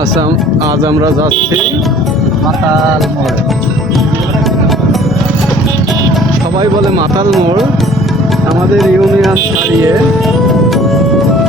আসাম আজ আমরা যাচ্ছি মাতাল মোড়। সবাই বলে মাতাল মোড়। আমাদের ইউনিয়ন ছাড়িয়ে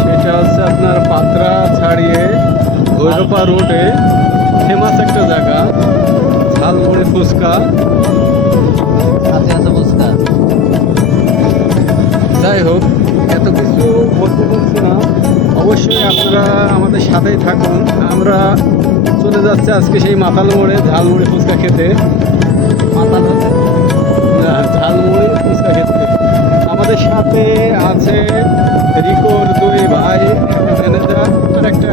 সেটা হচ্ছে আপনার পাত্রা ছাড়িয়ে ভৈরপা রোডে ফেমাস একটা জায়গা ঝালমুড়ি ফুচকা। ফুচকা। যাই হোক এত কিছু বলতে পারছি না। অবশ্যই আপনারা আমাদের সাথেই থাকুন। আমরা চলে যাচ্ছি আজকে সেই মাতাল মোড়ে ঝালমুড়ি ফুচকা খেতে। মাতাল না, ঝালমুড়ি ফুচকা খেতে। আমাদের সাথে আছে রিকোর দুই ভাই একটা ম্যানেজার আর একটা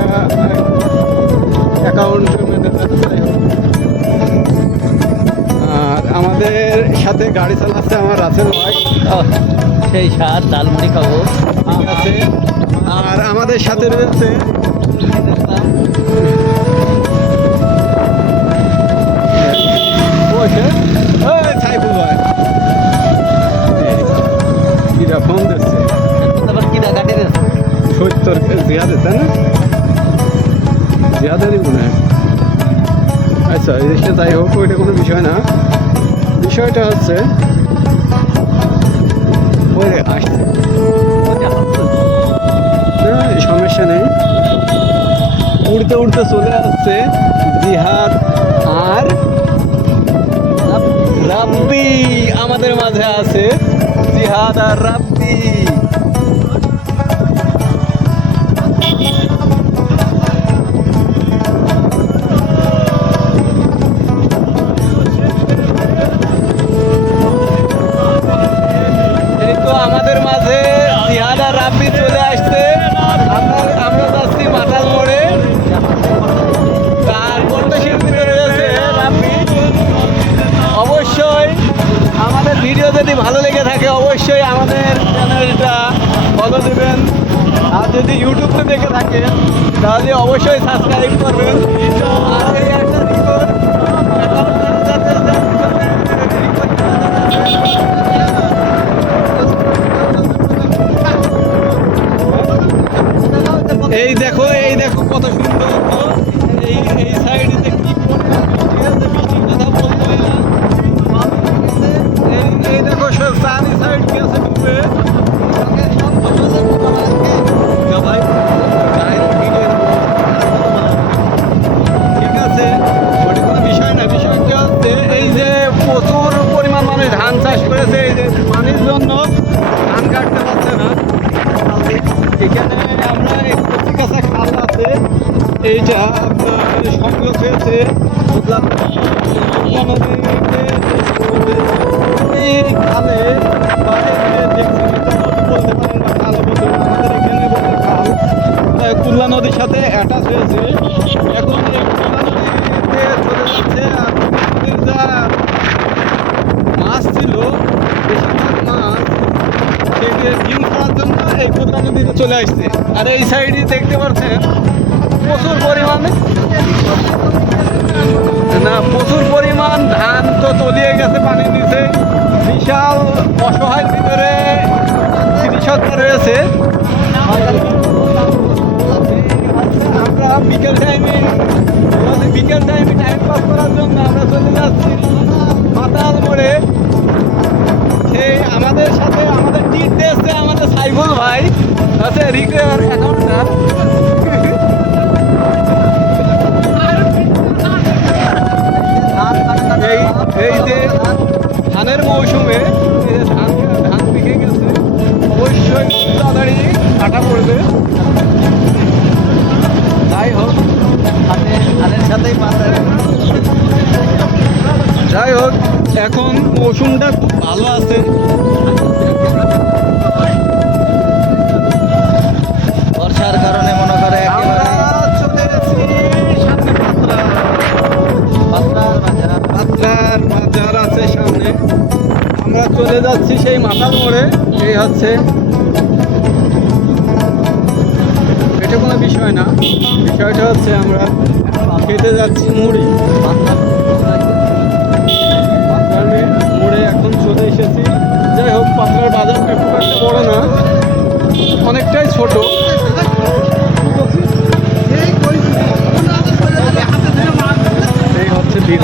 অ্যাকাউন্ট ম্যানেজার আর আমাদের সাথে গাড়ি চালাচ্ছে আমার রাসেল ভাই। সেই স্বাদ ডালমুড়ি খাব। আছে। আর আমাদের সাথে রয়েছে সত্তর জিয়াদে তাই না? জিয়াদেরই মনে হয় আচ্ছা এই জিনিসটা যাই হোক ওইটা কোনো বিষয় না। বিষয়টা হচ্ছে ওই রে, আসছে সমস্যা নেই। উড়তে উড়তে চলে আসছে জিহাদ আর রাব্বি আমাদের মাঝে আছে। জিহাদ আর রাব্বি। তো আমাদের মাঝে জিহাদ রাব্বি চলে আসছে। আমরা- যাচ্ছি মাতাল মোড়ে। তার কণ্ঠশিল্পী রয়েছে রাব্বি। অবশ্যই আমাদের ভিডিও যদি ভালো লেগে থাকে, অবশ্যই আমাদের চ্যানেলটা ফলো দেবেন। আর যদি ইউটিউবে দেখে থাকেন, তাহলে অবশ্যই সাবস্ক্রাইব করবেন। এইটা আপনার সংযোগ হয়েছে খালে কুল্লা নদীর সাথে অ্যাটাচ হয়েছে। এখন কুল্লা যা মাছ ছিল মাছ, সেগুলো ডিম করার জন্য এই কুদ্রা নদীতে চলে আসছে। আর এই সাইডে দেখতে পাচ্ছেন প্রচুর পরিমাণে। না, প্রচুর পরিমাণ ধান তো তলিয়ে গেছে পানির নিচে। বিশাল অসহায়ের ভিতরে কৃষকরা রয়েছে। আমরা বিকেল টাইমে বিকেল টাইমে টাইম পাস করার জন্য আমরা চলে যাচ্ছি মাতাল মোড়ে। সেই আমাদের সাথে, আমাদের টিট দিয়েছে আমাদের সাইফুল ভাই। আছে রিকের অ্যাকাউন্টটা ধানের মৌসুমে ধান ধান পেকে গেছে, অবশ্যই তাড়াতাড়ি কাটা পড়বে। যাই হোক ধানের সাথেই যাই হোক, এখন মৌসুমটা খুব ভালো আছে। চলে যাচ্ছি সেই মাথার মোড়ে, এই হচ্ছে। এটা কোনো বিষয় না। বিষয়টা হচ্ছে আমরা খেতে যাচ্ছি মুড়ি। পাতলার এখন চলে এসেছি। যাই হোক পাত্রার বাজারটা খুব একটা বড় না, অনেকটাই ছোট। ব্রিজ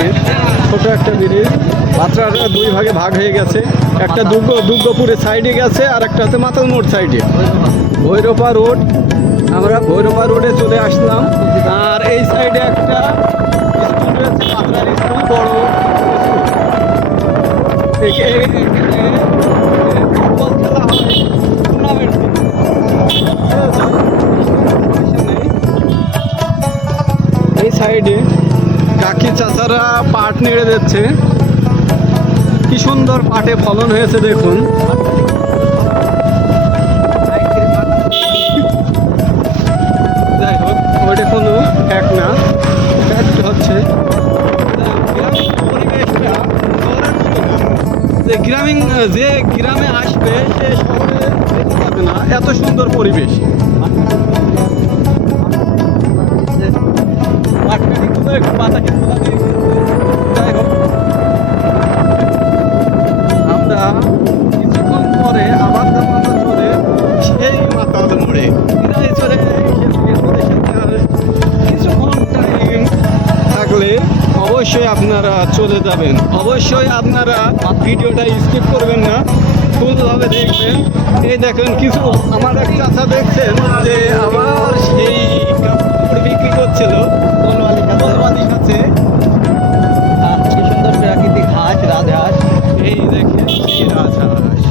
ছোট একটা ব্রিজ মাত্রাটা দুই ভাগে ভাগ হয়ে গেছে। একটা দুর্গ দুর্গপুরের সাইডে গেছে আর একটা হচ্ছে মাতাল মোড় সাইডে ভৈরপা রোড, আমরা ভৈরপা রোডে চলে আসলাম। আর এই সাইডে একটা স্কুল রয়েছে স্কুল, বড় এই সাইডে কাকি চাচারা পাট নেড়ে দিচ্ছে। কি সুন্দর পাটে ফলন হয়েছে, দেখুন। যাই হোক কোনো না। হচ্ছে। যে গ্রামীণ, যে গ্রামে আসবে, সে শহরে না, এত সুন্দর পরিবেশ। একটু আমরা কিছুক্ষণ পরে আমরা সেই মাতাল মোড়ে কিছুক্ষণ টাইম থাকলে অবশ্যই আপনারা চলে যাবেন। অবশ্যই আপনারা ভিডিওটা স্কিপ করবেন না, ফুলভাবে দেখবেন। এই দেখেন কিছু আমার এক চাচা দেখছেন যে আবার সেই বিক্রি করছিল বনমালী আর কি সুন্দর প্রাকৃতিক ঘাস রাজহাঁস। এই দেখেন এই রাজহাঁস।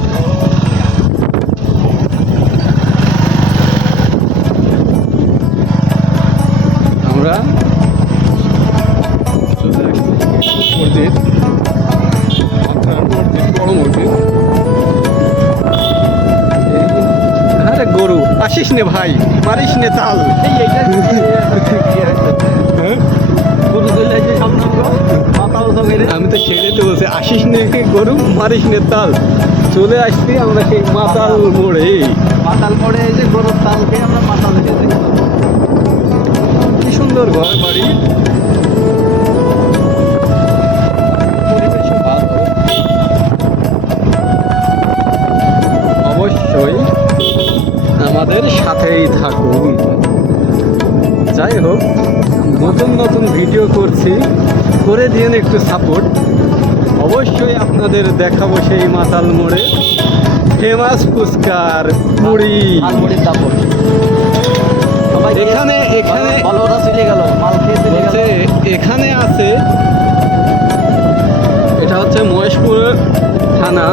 আমরা মসজিদ মসজিদ বড় মসজিদ আরে গরু আসিস নে ভাই মারিস নে তাল এই এইটা আমি তো সেটাই তো বলছি আসিস নে গরু? মারিস নে তাল। চলে আসছি আমরা সেই মাতাল মোড়ে। মাতাল পড়ে এসে গরুর তাল খেয়ে আমরা মাতাল খেতে কি সুন্দর ঘর বাড়ি। অবশ্যই আমাদের সাথেই থাকুন। যাই হোক নতুন ভিডিও করছি করে দিন একটু সাপোর্ট অবশ্যই আপনাদের দেখাবো সেই মাতাল মোড়ে। ফেমাস ফুচকার দাপট সবাই এখানে এখানে এখানে আছে এটা হচ্ছে মহেশপুর থানা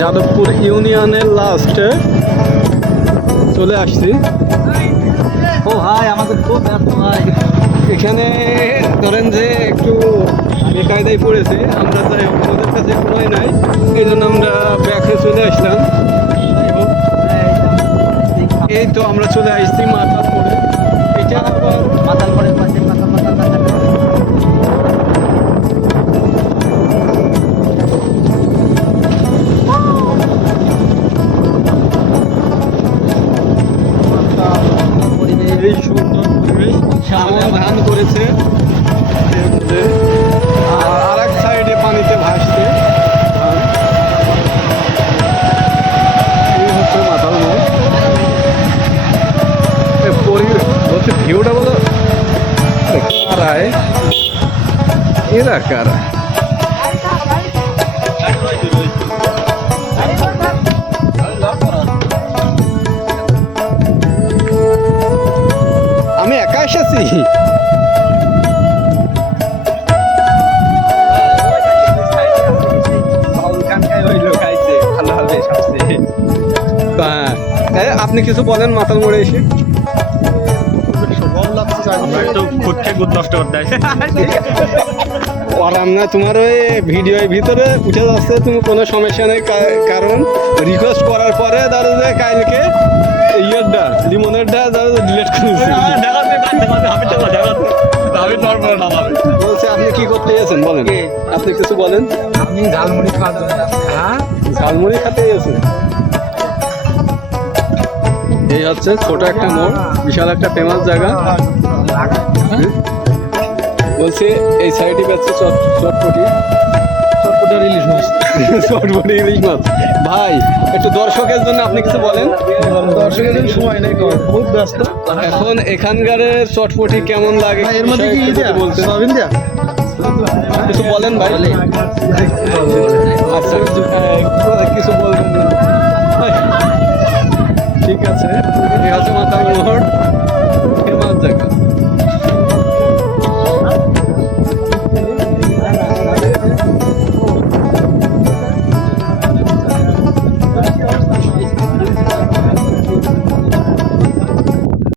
যাদবপুর ইউনিয়নের লাস্টে চলে আসছি। ও ভাই আমাদের খুব ব্যস্ত ভাই। এখানে ধরেন যে একটু বেকায়দায় পড়েছে, আমরা তাই আমাদের কাছে সময় নাই এই জন্য আমরা ব্যাকে চলে আসলাম। এই তো আমরা চলে আসছি মাথা পরে এটা আবার পরে পড়ে সামন ধান করেছে। আর এক সাইডে পানিতে ভাসছে। ভিউটা বলো এ কারায় এরা কারা? হ্যাঁ আপনি কিছু বলেন মাতাল মোড়ে এসে। আরাম না তোমার ওই ভিডিওর ভিতরে উঠে যাচ্ছে তুমি কোনো সমস্যা নেই কারণ রিকোয়েস্ট করার পরে ধরো যে কালকে ইয়েরটা লিমনেরটা ধরো ডিলিট করেছি বলছে আপনি কি করতে গেছেন? বলেন। আপনি কিছু বলেন। আমি ঝালমুড়ি খাওয়ার জন্য হ্যাঁ? ঝালমুড়ি খেতে গেছে? এই হচ্ছে ছোট একটা মোড় বিশাল একটা ফেমাস জায়গা। বলছি এই সাইডে চট চটপটি। চটপটার ইলিশ মাছ। চটপটি ইলিশ মাছ। ভাই একটু দর্শকের জন্য আপনি কিছু বলেন। দর্শকের জন্য সময় নেই বহুত ব্যস্ত। এখন এখানকার চটপটি কেমন লাগে? এর মধ্যে কি সয়াবিন দেয়া? কিছু বলেন ভাই। আচ্ছা। কিছু বল